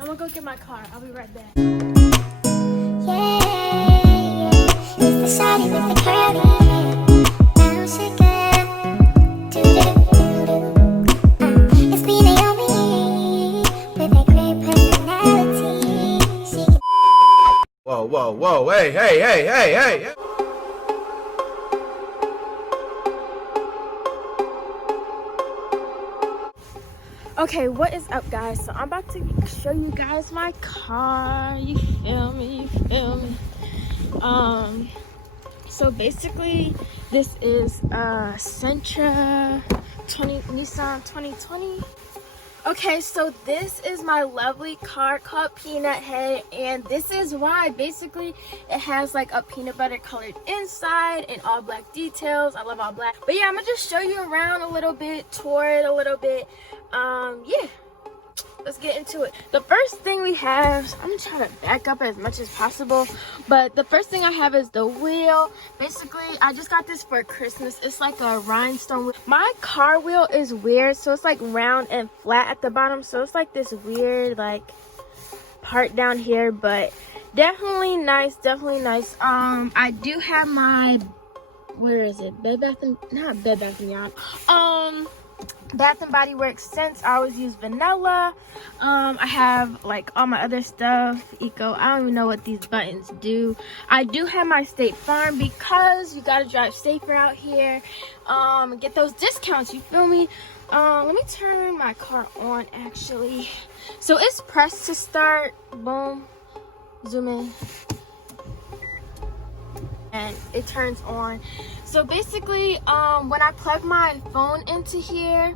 I'm gonna go get my car. I'll be right back. It's the shawty with the curly hair. Now she good. It's me, Naomi, with a great personality. She can Whoa, whoa, whoa, hey, hey, hey, hey, hey. Okay, what is up, guys? So I'm about to show you guys my car. You feel me? You feel me? So basically this is a Sentra Nissan 2020. Okay, so this is my lovely car called Peanut Head, and this is why. Basically it has like a peanut butter colored inside and all black details. I love all black. But yeah, I'm gonna just show you around a little bit, tour it a little bit. Yeah, let's get into it. The first thing we have, I'm gonna try to back up as much as possible, but the first thing I have is the wheel. Basically I just got this for Christmas. It's like a rhinestone wheel. My car wheel is weird, so it's like round and flat at the bottom, so it's like this weird like part down here, but definitely nice, definitely nice. I do have my, where is it, not Bed Bath & Beyond, Bath and Body Works scents. I always use vanilla. I have like all my other stuff, eco. I don't even know what these buttons do. I do have my State Farm because you gotta drive safer out here, and get those discounts, you feel me? Let me turn my car on actually. So it's pressed to start. Boom, zoom in, and it turns on. So basically when I plug my phone into here,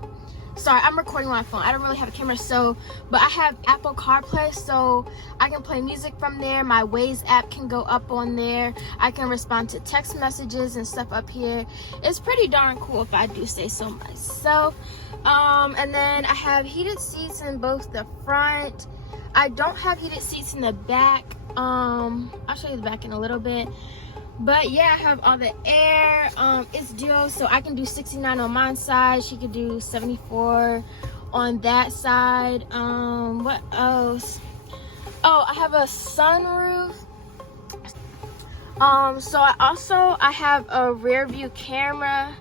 sorry, I'm recording on my phone, I don't really have a camera, so but I have Apple CarPlay, so I can play music from there. My Waze app can go up on there. I can respond to text messages and stuff up here. It's pretty darn cool if I do say so myself. And then I have heated seats in both the front. I don't have heated seats in the back. I'll show you the back in a little bit. But yeah, I have all the air. It's duo, so I can do 69 on my side. She could do 74 on that side. What else? Oh, I have a sunroof. So I have a rear view camera,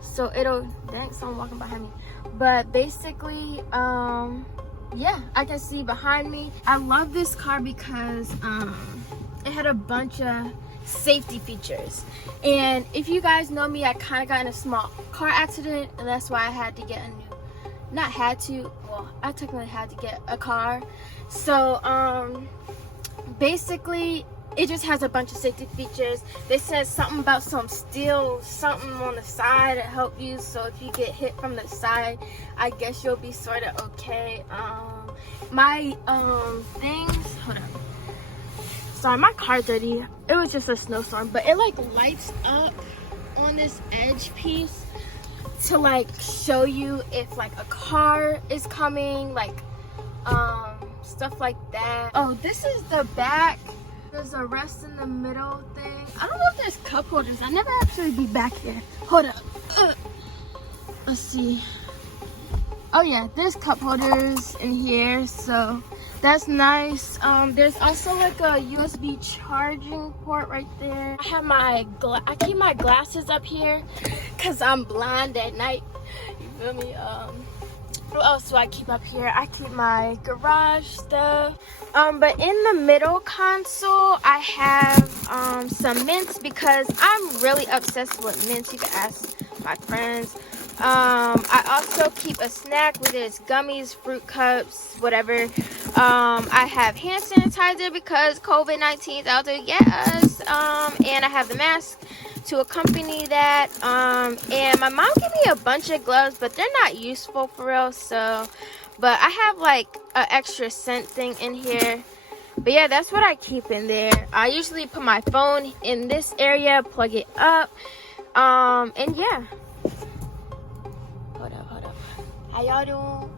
so it'll, dang, someone walking behind me. But basically, yeah, I can see behind me. I love this car because it had a bunch of safety features, and if you guys know me, I kind of got in a small car accident, and that's why I had to get a new, not had to, well, I technically had to get a car. So basically it just has a bunch of safety features. They said something about some steel something on the side to help you, so if you get hit from the side, I guess you'll be sort of okay. My things, hold on, sorry, my car's dirty. It was just a snowstorm, but it like lights up on this edge piece to like show you if like a car is coming, like stuff like that. Oh, this is the back. There's a rest in the middle thing. I don't know if there's cup holders. I never actually be back here. Hold up. Let's see. Oh yeah, there's cup holders in here, so that's nice. There's also like a USB charging port right there. I have my I keep my glasses up here because I'm blind at night, you feel me? What else do I keep up here? I keep my garage stuff. But in the middle console I have some mints because I'm really obsessed with mints. You can ask my friends. I also keep a snack, whether it's gummies, fruit cups, whatever. I have hand sanitizer because COVID-19 is out to get us. And I have the mask to accompany that. And my mom gave me a bunch of gloves, but they're not useful for real, so, but I have like an extra scent thing in here. But yeah, that's what I keep in there. I usually put my phone in this area, plug it up, and yeah. Hold up. How y'all doing?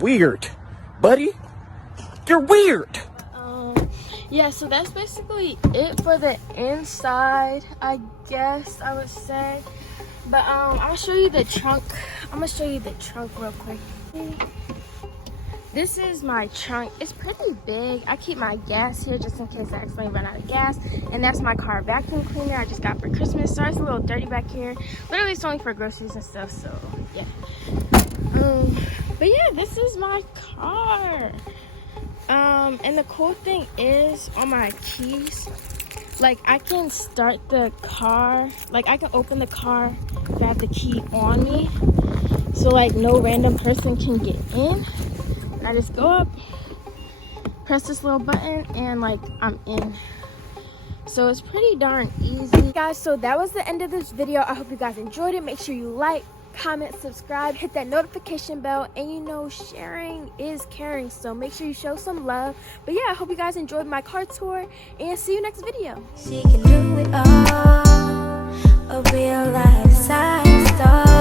Weird, buddy. You're weird. Yeah, so that's basically it for the inside, I guess I would say. But I'm gonna show you the trunk. I'm gonna show you the trunk real quick. This is my trunk. It's pretty big. I keep my gas here just in case I accidentally run out of gas. And that's my car vacuum cleaner I just got for Christmas. Sorry, it's a little dirty back here. Literally, it's only for groceries and stuff, so yeah. But yeah, this is my car. And the cool thing is on my keys, like I can start the car, like I can open the car if I have the key on me. So like no random person can get in. I just go up, press this little button, and like I'm in. So it's pretty darn easy. Guys, so that was the end of this video. I hope you guys enjoyed it. Make sure you like, comment, subscribe, hit that notification bell, and you know sharing is caring, so make sure you show some love. But yeah, I hope you guys enjoyed my car tour, and see you next video. She can do it all, a real life side star.